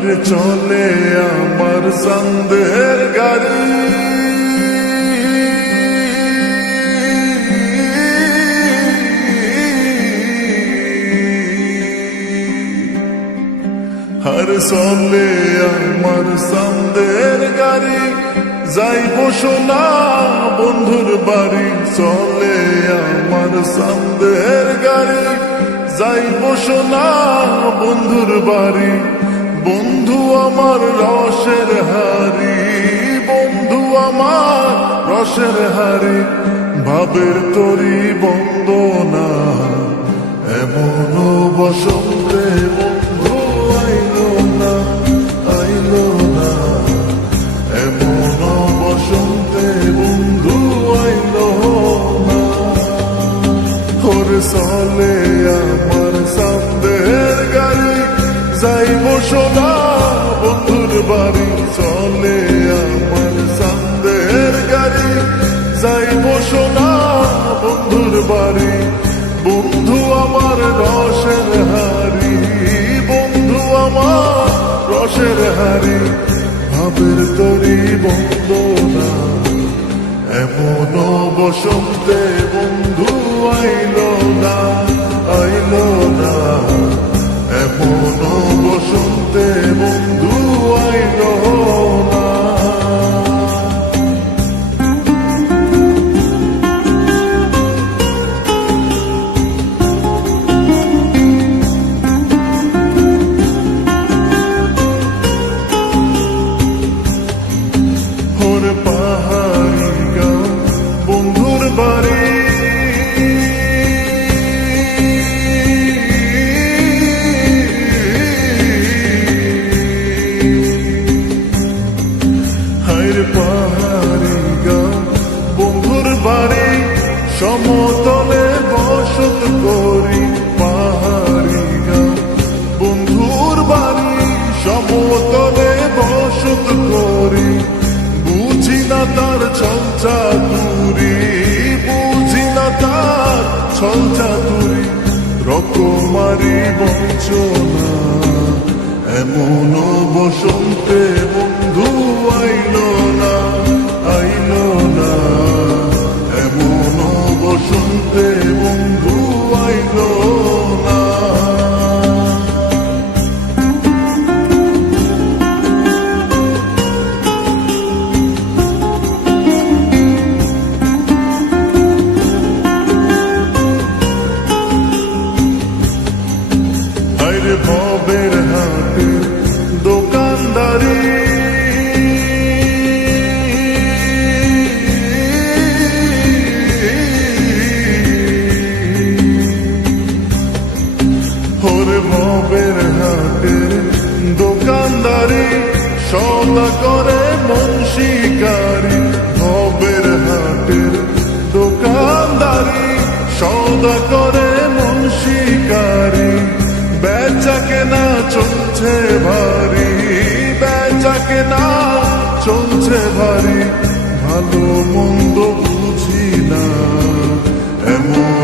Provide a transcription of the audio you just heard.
চলে আমার সন্দেহের গাড়ি। হর চলে আমার সন্দেহের গাড়ি। যাইব সোনা বন্ধুর বাড়ি। চলে আমার সন্দেহের গাড়ি। যাইব সোনা বন্ধুর বাড়ি। বন্ধু আমার রসের হারি। বন্ধু আমার রসের হারি, ভাবের তরি বন্দনা। এমন বসন্তে বন্ধু আইলো না আইলো না। এমন বসন্তে বন্ধু আইলো না। ওর চলে আমার সন্দেহের গাড়ি, যাইব সোনা বাড়ি চলে আমার সন্দেহের গাড়ি। বন্ধুর বাড়ি। বন্ধু আমার রসের হারি বন্ধু আমার রসের হারি ভাবের তরি বন্দনা, এমন বসন্তে বন্ধু আইল। হাইর পাহাড়ি গাও বন্ধুর বাড়ি, সমতলে বসত করি পাহাড়ি গাও বন্ধুর বাড়ি, সমতলে বসত করি। বুঝি না তার ছলচা দূরি, বুঝি না তার ছলচা দূরি। রকমারি বঞ্চনা এমন বসন্তে ভবের হাটে দোকানদারি। ওরে ভবের হাটে দোকানদারি সদা করে কেনা চলছে ভারী ভালো মন্দ বুঝি না। এমন